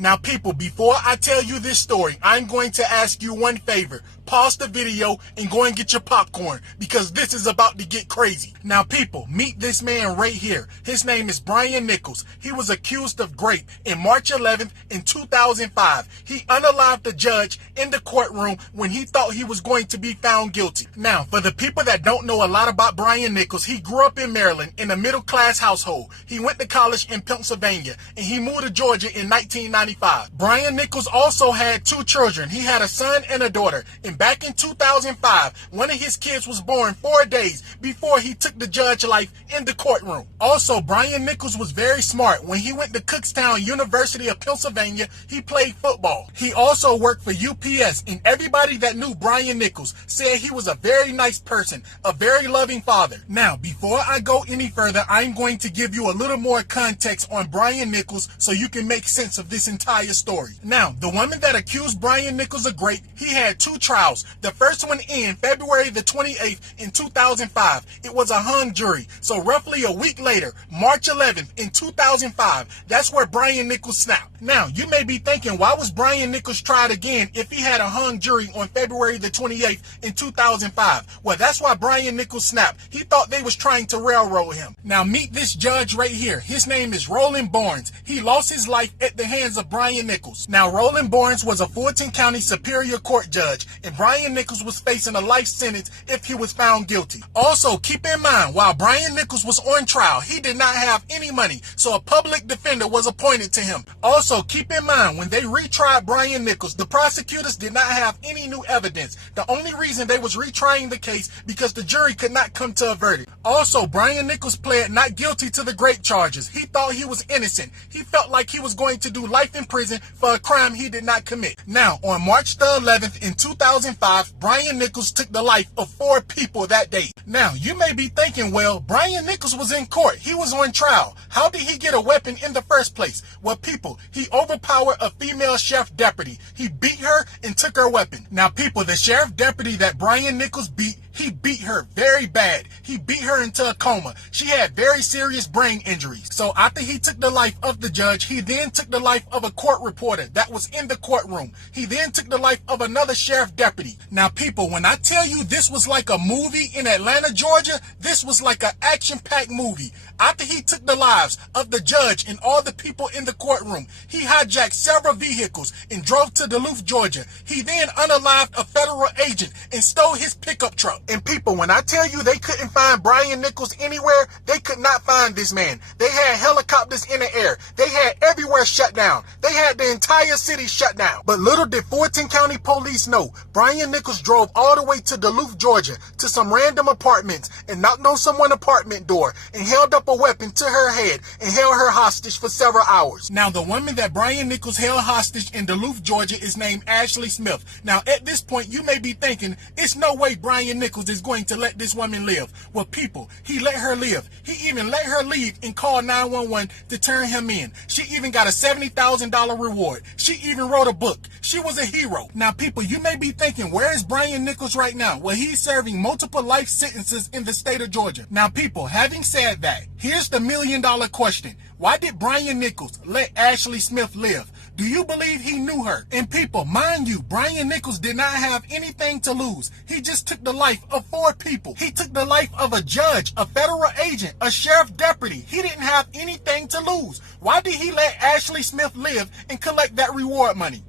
Now people, before I tell you this story, I'm going to ask you one favor. Pause the video and go and get your popcorn because this is about to get crazy. Now people, meet this man right here. His name is Brian Nichols. He was accused of rape in March 11th in 2005. He unalived the judge in the courtroom when he thought he was going to be found guilty. Now, for the people that don't know a lot about Brian Nichols, he grew up in Maryland in a middle-class household. He went to college in Pennsylvania and he moved to Georgia in 1995. Brian Nichols also had 2 children. He had a son and a daughter. And back in 2005, one of his kids was born 4 days before he took the judge's life in the courtroom. Also, Brian Nichols was very smart. When he went to Kutztown University of Pennsylvania, he played football. He also worked for UPS, and everybody that knew Brian Nichols said he was a very nice person, a very loving father. Now, before I go any further, I'm going to give you a little more context on Brian Nichols so you can make sense of this entire story. Now, the woman that accused Brian Nichols of rape, he had 2 trials. The first one in February the 28th in 2005. It was a hung jury. So roughly a week later, March 11th in 2005, that's where Brian Nichols snapped. Now, you may be thinking, why was Brian Nichols tried again if he had a hung jury on February the 28th in 2005? Well, that's why Brian Nichols snapped. He thought they was trying to railroad him. Now, meet this judge right here. His name is Roland Barnes. He lost his life at the hands of Brian Nichols. Now, Roland Barnes was a Fulton County Superior Court judge, and Brian Nichols was facing a life sentence if he was found guilty. Also, keep in mind, while Brian Nichols was on trial, he did not have any money, so a public defender was appointed to him. Also, keep in mind, when they retried Brian Nichols, the prosecutors did not have any new evidence. The only reason they was retrying the case because the jury could not come to a verdict. Also, Brian Nichols pled not guilty to the rape charges. He thought he was innocent. He felt like he was going to do life in prison for a crime he did not commit. Now, on March the 11th in 2005, Brian Nichols took the life of 4 people that day. Now, you may be thinking, well, Brian Nichols was in court. He was on trial. How did he get a weapon in the first place? Well, people, he overpowered a female sheriff deputy. He beat her and took her weapon. Now, people, the sheriff deputy that Brian Nichols beat, he beat her very bad. He beat her into a coma. She had very serious brain injuries. So after he took the life of the judge, he then took the life of a court reporter that was in the courtroom. He then took the life of another sheriff deputy. Now people, when I tell you this was like a movie in Atlanta, Georgia, this was like an action-packed movie. After he took the lives of the judge and all the people in the courtroom, he hijacked several vehicles and drove to Duluth, Georgia. He then unalived a federal agent and stole his pickup truck. And people, when I tell you they couldn't find Brian Nichols anywhere, they could not find this man. They had helicopters in the air. They had everywhere shut down. They had the entire city shut down. But little did Fulton County Police know, Brian Nichols drove all the way to Duluth, Georgia, to some random apartments and knocked on someone's apartment door and held up a weapon to her head and held her hostage for several hours. Now, the woman that Brian Nichols held hostage in Duluth, Georgia is named Ashley Smith. Now, at this point, you may be thinking, it's no way Brian Nichols is going to let this woman live. Well, people, he let her live. He even let her leave and call 911 to turn him in. She even got a $70,000 reward. She even wrote a book. She was a hero. Now, people, you may be thinking, where is Brian Nichols right now? Well, he's serving multiple life sentences in the state of Georgia. Now, people, having said that, here's the $1 million question. Why did Brian Nichols let Ashley Smith live? Do you believe he knew her? And people, mind you, Brian Nichols did not have anything to lose. He just took the life of 4 people. He took the life of a judge, a federal agent, a sheriff deputy. He didn't have anything to lose. Why did he let Ashley Smith live and collect that reward money?